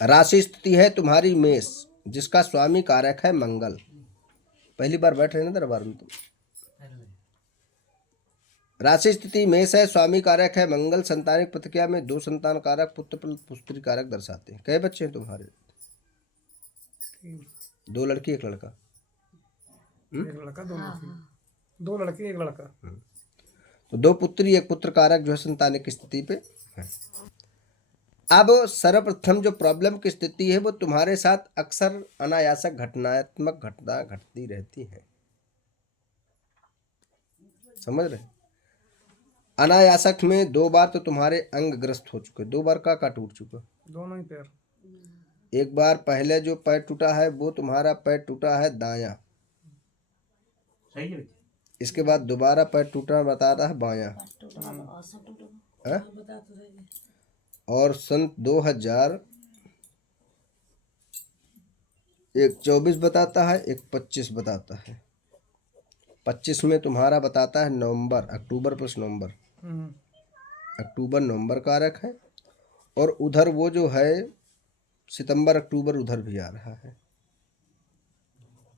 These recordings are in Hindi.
राशि स्थिति है तुम्हारी मेष, जिसका स्वामी कारक है मंगल। पहली बार बैठ रहे हैं ना दरबार में तुम। राशि स्थिति मेष है, स्वामी कारक है मंगल। संतानिक प्रतिक्रिया में 2 संतान कारक, पुत्र पुत्री कारक दर्शाते हैं। कई बच्चे हैं तुम्हारे? 2 लड़की 1 लड़का। 1 लड़का 2 लड़की, 2 लड़की 1 लड़का। तो 2 पुत्री 1 पुत्र कारक जो है संतानिक स्थिति पे है। अब सर्वप्रथम जो प्रॉब्लम की स्थिति है वो तुम्हारे साथ अक्सर अनायासक घटनात्मक घटना घटती रहती है। समझ रहे? अनायासक में 2 बार तो तुम्हारे अंग ग्रस्त हो चुके। 2 बार का टूट चुका? दोनों ही पैर। एक बार पहले जो पैर टूटा है वो तुम्हारा पैर टूटा है दायां, सही है। इसके बाद दोबारा पैर टूटा बता रहा है बायां। और सन 2024 बताता है, एक 25 बताता है। 25 में तुम्हारा बताता है नवंबर, अक्टूबर प्लस नवंबर, अक्टूबर नवंबर कारक है। और उधर वो जो है सितंबर अक्टूबर उधर भी आ रहा है।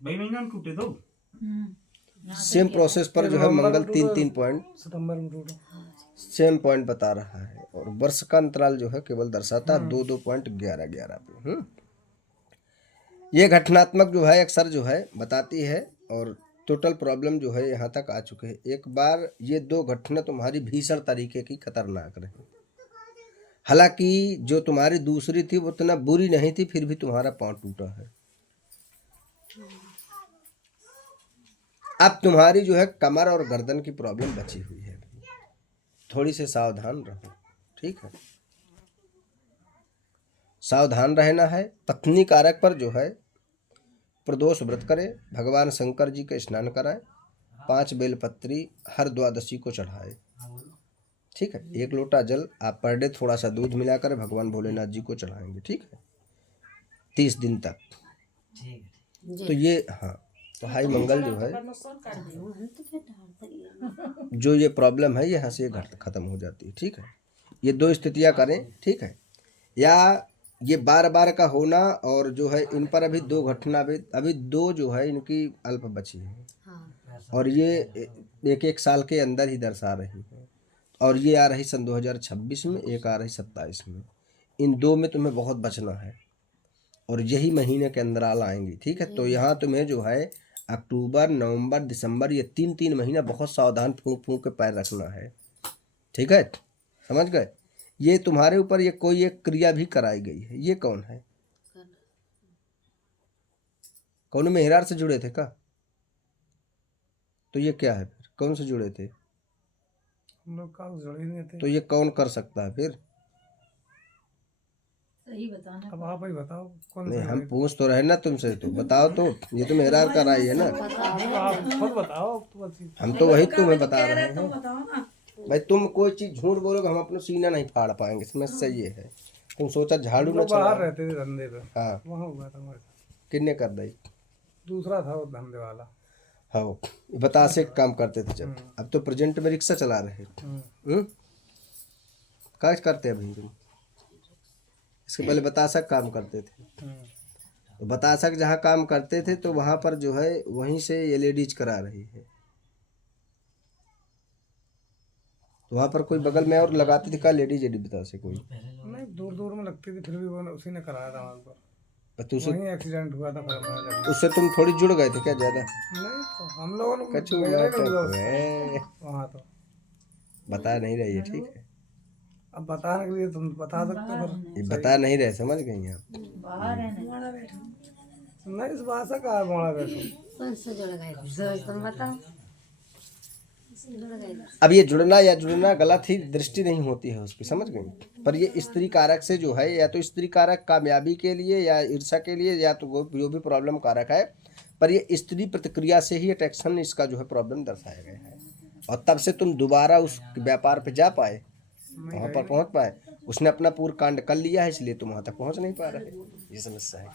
भाई महीना में टूटे दो सेम प्रोसेस पर जो है मंगल 3 पॉइंट सितंबर में टूटा, सेम पॉइंट बता रहा है। और वर्ष का अंतराल जो है केवल दर्शाता है 2 पॉइंट 11 पे। ये घटनात्मक जो है अक्सर जो है बताती है। और टोटल प्रॉब्लम जो है यहाँ तक आ चुके हैं। एक बार ये 2 घटना तुम्हारी भीषण तरीके की खतरनाक रही। हालांकि जो तुम्हारी दूसरी थी वो उतना बुरी नहीं थी, फिर भी तुम्हारा पांव टूटा है। अब तुम्हारी जो है कमर और गर्दन की प्रॉब्लम बची हुई है। थोड़ी से सावधान रहो, ठीक है? सावधान रहना है। पत्नी कारक पर जो है प्रदोष व्रत करे, भगवान शंकर जी का स्नान कराए, 5 बेलपत्री हर द्वादशी को चढ़ाए, ठीक है? 1 लोटा जल आप पर डे थोड़ा सा दूध मिलाकर भगवान भोलेनाथ जी को चढ़ाएंगे, ठीक है? 30 दिन तक। तो ये हाँ, तो हाई मंगल जो है, जो ये प्रॉब्लम है यहाँ से खत्म हो जाती है, ठीक है? ये 2 स्थितियाँ करें, ठीक है? या ये बार बार का होना, और जो है इन पर अभी 2 घटना अभी 2 जो है इनकी अल्प बची है। और ये 1 साल के अंदर ही दर्शा रही है। और ये आ रही सन 2026 में, एक आ रही 27 में। इन 2 में तुम्हें बहुत बचना है और यही महीने के अंदराल आएंगी, ठीक है? तो यहाँ तुम्हें जो है अक्टूबर नवंबर दिसंबर ये 3 महीना बहुत सावधान फूंक फूंक के पैर रखना है, ठीक है? समझ गए? ये तुम्हारे ऊपर ये कोई एक क्रिया भी कराई गई है। ये कौन है? कौन मेहरार से जुड़े थे का? तो ये क्या है फिर? कौन से जुड़े थे? हम लोग का जुड़े नहीं थे। तो ये कौन कर सकता है फिर? सही बताना। अब आप ही बताओ कौन नहीं, से हम जुड़े थे? पूछ तो रहे ना तुमसे, तो बताओ। तो ये तो मेहरार का राय है ना। आप खुद बताओ। हम तो वही तुम्हें बता रहे हैं। बताओ ना भाई तुम कोई चीज झूठ बोलोगे हम अपना सीना नहीं फाड़ पाएंगे। समस्या ये है। तुम सोचा झाड़ू हम न लोग बाहर चला। रहते थे धंधे पे, हाँ, वहाँ हुआ था हमारे साथ। किन्ने कर दी? दूसरा था वो धंधे वाला। हाँ, बतासे काम करते थे जब। अब तो प्रेजेंट में रिक्शा चला रहे। क्या करते हैं अभी तुम? इसके पहले बतासक काम करते थे। तो बतासक जहाँ काम करते थे तो वहाँ पर जो है वहीं से ये लेडीज करा रही है। तो वहाँ पर कोई बगल में और लगाती थी का लेडीज एडी बतासे कोई? नहीं, दूर दूर में लगती थी, फिर भी वो उसी ने कराया था हमारे पर। तो वहीं एक्सीडेंट हुआ था फिर हमारा जाके। उससे तुम थोड़ी जुड़ गए थे क्या ज्यादा? नहीं, तो हम लोगों ने कछु गया ही नाटक नहीं हुआ उसको। है। वहाँ तो बता नहीं रही है, ठीक है? अब बताने के लिए तुम बता सकते हो ये बता नहीं रहे, समझ गई आप? बाहर है ना। नहीं, इस भाषा का है मोड़ा बैठो। कौन से जुड़ गए थे? सोच तुम बताओ। जुड़ गए थे। अब ये जुड़ना या जुड़ना गलत ही दृष्टि नहीं होती है उसकी, समझ गई? पर ये स्त्री कारक से जो है, या तो स्त्री कारक कामयाबी के लिए या ईर्ष्या के लिए, या तो वो जो भी प्रॉब्लम कारक है, पर ये स्त्री प्रतिक्रिया से ही अट्रैक्शन इसका जो है प्रॉब्लम दर्शाया गया है। और तब से तुम दोबारा उस व्यापार पे जा पाए, वहाँ पर पहुँच पाए। उसने अपना पूर्ण कांड कर लिया है, इसलिए तुम वहाँ तक पहुँच नहीं पा रहे। ये समस्या है,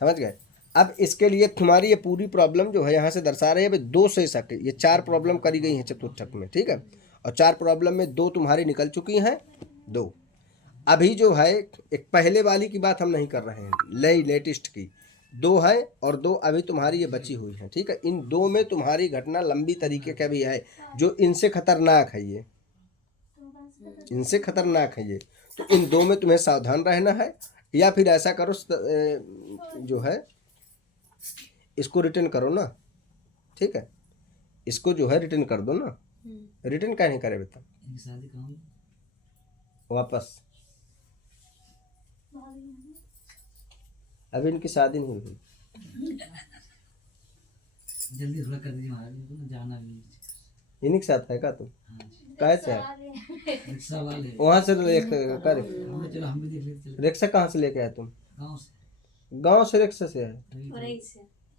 समझ गए? अब इसके लिए तुम्हारी ये पूरी प्रॉब्लम जो है यहाँ से दर्शा रही है। अभी 2 से सके, ये 4 प्रॉब्लम करी गई हैं चतुर्थक में, ठीक है? और 4 प्रॉब्लम में 2 तुम्हारी निकल चुकी हैं, 2। अभी जो है एक पहले वाली की बात हम नहीं कर रहे हैं, नई लेटेस्ट की 2 है और 2 अभी तुम्हारी ये बची हुई है, ठीक है। इन 2 में तुम्हारी घटना लंबी तरीके का भी है जो इनसे खतरनाक है, ये इनसे खतरनाक है ये। तो इन 2 में तुम्हें सावधान रहना है, या फिर ऐसा करो जो है इसको रिटर्न करो ना, ठीक है, इसको जो है रिटर्न कर दो ना। रिटर्न क्या नहीं करे बेटा, वापस। अभी इनकी शादी नहीं हुई। जल्दी थोड़ा कर दीजिए महाराज, मेरे को ना जाना भी है। इन्हीं के साथ है का तुम? कैसे है? रिक्शा वाले वहां से हाँ, चलो हम भी देख लेते चलो। रिक्शा कहाँ से लेके आए तुम? गाँव से गांव से रिक्शा से है?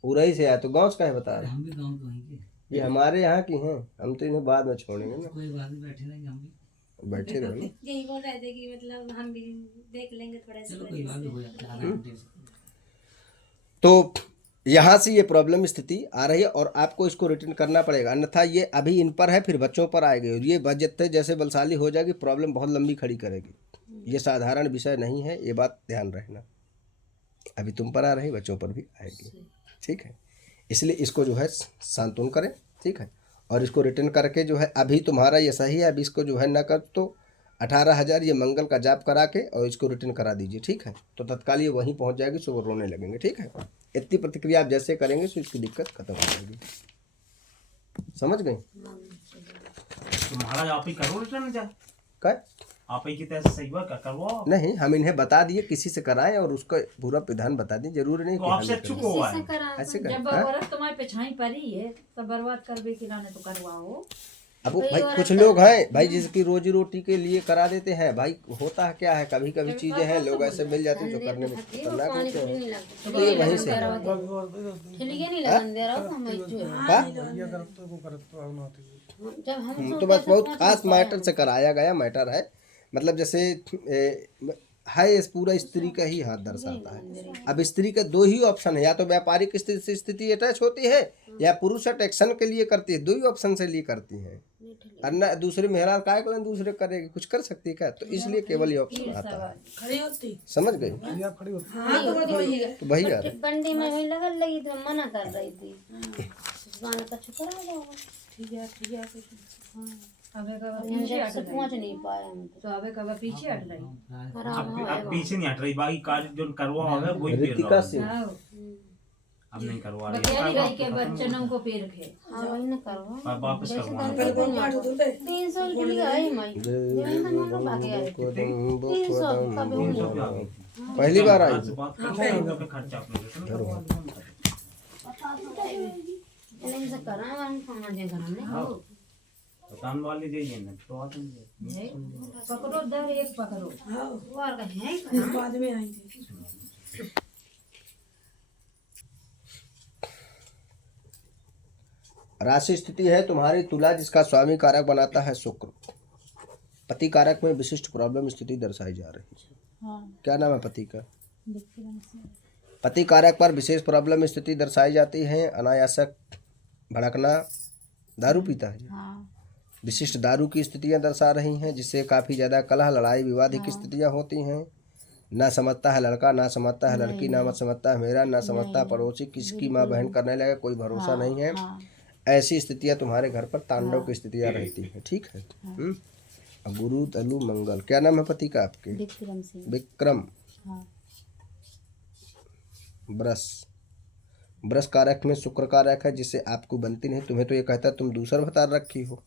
उरई से आया तो गांव से कहे बता रहे? हम भी गाँव के वहीं के। ये हमारे यहाँ की हैं, हम तो इन्हें बाद में छोड़ेंगे ना। कोई बात नहीं, बैठे रहेंगे हम भी। बैठे रहो ना। यही बोल रहे थे कि मतलब हम भी देख लेंगे थोड़ा चलो कोई बात नहीं, हो जाता है आधा घंटे से। तो यहाँ से ये प्रॉब्लम स्थिति आ रही है और आपको इसको रिटर्न करना पड़ेगा, अन्यथा ये अभी इन पर है फिर बच्चों पर आएगी और ये बजते जैसे बलशाली हो जाएगी, प्रॉब्लम बहुत लंबी खड़ी करेगी। ये साधारण विषय नहीं है, ये बात ध्यान रखना। अभी तुम पर आ रही, बच्चों पर भी आएगी, ठीक है। इसलिए इसको जो है सांत्वन करें, ठीक है। और इसको रिटर्न करके जो है अभी तुम्हारा ये सही है, अभी इसको जो है न कर तो 18,000 ये मंगल का जाप करा के और इसको रिटर्न करा दीजिए, ठीक है। तो तत्काल ये वहीं पहुंच जाएगी, सुबह रोने लगेंगे, ठीक है। इतनी प्रतिक्रिया आप जैसे करेंगे तो इसकी दिक्कत खत्म हो जाएगी, समझ गई? तो महाराज आप ही करो रिटर्न जा, क्या? आप ही की तरह सही बात करवाओ। नहीं, हम इन्हें बता दिए किसी से कराएं और उसका पूरा विधान बता दिए, जरूरी नहीं तो कि आपसे हमें चुप कराएं। हुआ है। ऐसे जब कर, हाँ? औरत तुम्हारी पिछाई पड़ी है तो बर्बाद करबे कि ना तो करवाओ। अब वो भाई कुछ लोग हैं भाई जिसकी रोजी रोटी के लिए करा देते हैं भाई, होता है क्या है, कभी कभी चीजें हैं लोग ऐसे मिल जाते हैं जो करने में खतरनाक होते हैं, तो ये वहीं से है। ठिलिए नहीं लगन दे रहा हूँ हम हाँ? ये करतो को करतो आव ना होती। जब हम तो बस बहुत खास मैटर से कराया गया मैटर है, मतलब जैसे है इस पूरा स्त्री का ही हाथ दर्शाता है। अब स्त्री के 2 ही ऑप्शन है, या तो व्यापारिक स्थिति अटैच होती है या पुरुष अटैक्शन के लिए करती है, 2 ही ऑप्शन से लिए करती है। और न दूसरे मेहरा काय को दूसरे करेगी, कुछ कर सकती है क्या? तो इसलिए केवल ये ऑप्शन आता है, खड़ी होती समझ गई? या खड़ी होती। तो वही आ रहा है। बंडी में भी लगन लगी तो मना कर रही थी, गाना का छुपा जाओ। ठीक है कुछ अबे कब हम पीछे जब हट से रही पहुंच नहीं पाए हम तो अबे कब पीछे हट रही। अब पीछे नहीं हट रही, बाकी कार्य जो करवा है वही पेर ऋतिका रहा सिंह आओ अब नहीं करवा बकरी रही गाय के बच्चनों को पेड़ खे हाँ वही ना करो। अब वापस करवाना। 300 के लिए आई माई भागे आए 300 कब 300 पे आ गई। पहली बार आई आज से बात करते हैं तो खर्चा अपने इनसे करा हम समझे घर में दुकान वाले जाइए ना तो आते हैं। पकड़ो दर एक पकड़ो वो और है बाद में आएंगे। राशि स्थिति है तुम्हारी तुला, जिसका स्वामी कारक बनाता है शुक्र। पति कारक में विशिष्ट प्रॉब्लम स्थिति दर्शाई जा रही है। क्या नाम है पति का? पति कारक पर विशेष प्रॉब्लम स्थिति दर्शाई जाती है। अनायासक भड़कना, दारू पीता है, विशिष्ट दारू की स्थितियां दर्शा रही हैं, जिससे काफ़ी ज़्यादा कलह लड़ाई विवाद की स्थितियां होती हैं। ना समझता है लड़का, ना समझता है लड़की, ना मत समझता है मेरा, ना समझता है पड़ोसी, किसकी माँ बहन करने लगे, कोई भरोसा नहीं है। ऐसी स्थितियां तुम्हारे घर पर तांडव की स्थितियां रहती हैं, ठीक है। अब गुरु तलु मंगल, क्या नाम है पति का आपके? विक्रम सिंह। विक्रम। ब्रश कारक में शुक्र कारक है, जिससे आपको बनती नहीं। तुम्हें तो ये कहता है तुम दूसरा बता रखी हो,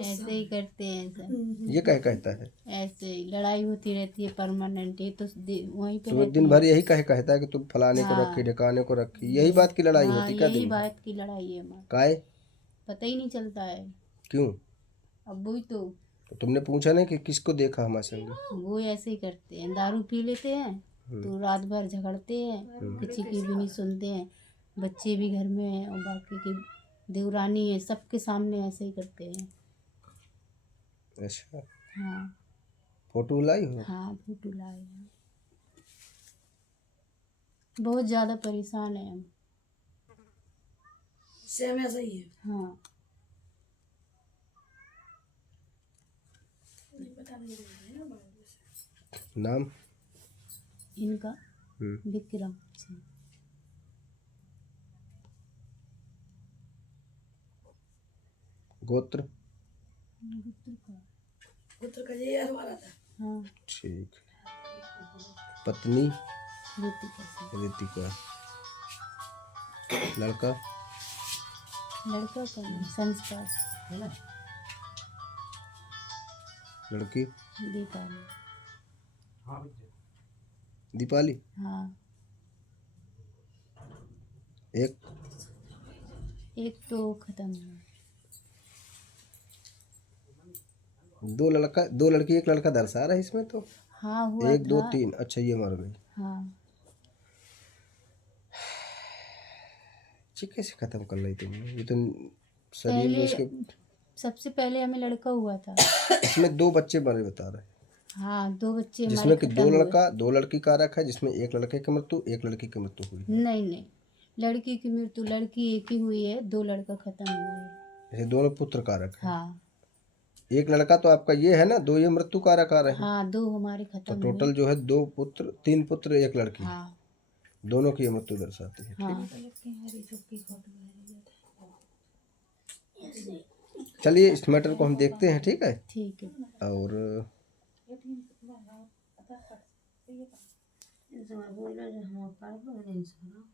ऐसे ही करते हैं सर। ये कहता है ऐसे ही लड़ाई होती रहती है परमानेंट। ये तो वहीं पे तो दिन भर यही कहता है कि तुम फलाने को रखी, ढिकाने को रखी, यही बात की लड़ाई होती क्या? यही दिन बात की लड़ाई है हमारी। काय? पता ही नहीं चलता है। क्यों? अब वही तो तुमने पूछा नहीं कि किसको देखा हमारे संग? वो ऐसे ही करते हैं, दारू पी लेते हैं तो रात भर झगड़ते हैं, किसी की भी नहीं सुनते हैं। बच्चे भी घर में हैं और बाकी की देवरानी है, सबके सामने ऐसे ही करते हैं। अच्छा, हाँ फोटो लाई हो? हाँ फोटो लाए हैं। बहुत ज़्यादा परेशान है हम। सेम ऐसा ही है। हाँ नाम? इनका हम्म, विक्रम सिंह। गोत्र? हाँ, ठीक। पत्नी? ऋतिका सिंह। रितिका। लड़का? लड़का का नाम संस्कार। लड़की? दीपाली। दीपाली। हाँ, एक एक तो खत्म हुआ। दो लड़का, दो लड़की, एक लड़का दर्शा रहा है इसमें तो। हाँ हुआ एक दो था। तीन, अच्छा ये मर गई। हाँ, ये कैसे खत्म कर ली तुमने? ये तो शरीर में पहले इसके, सबसे पहले हमें लड़का हुआ था। इसमें दो बच्चे मरे बता रहे हैं, हाँ, 2 बच्चे हमारे जिसमें कि खत्म दो हुए। लड़का दो लड़की का रखा है, जिसमें एक लड़के की मृत्यु, एक लड़की की मृत्यु हुई। नहीं नहीं, लड़की की मृत्यु, लड़की एक ही हुई है, 2 लड़का खत्म हुए हैं। जैसे दोनों पुत्र कारक है। हाँ एक लड़का तो आपका ये है ना, दो ये मृत्यु कारक आ रहे हैं। हाँ, 2 हमारे तो खत्म टोटल हुए। जो है 2 पुत्र, 3 पुत्र, एक लड़की, हाँ दोनों की ये मृत्यु दर्शाती है। हाँ, चलिए इस मैटर को हम देखते हैं, ठीक है। ठीक है। और बोलो जो हम कर दो नहीं सुना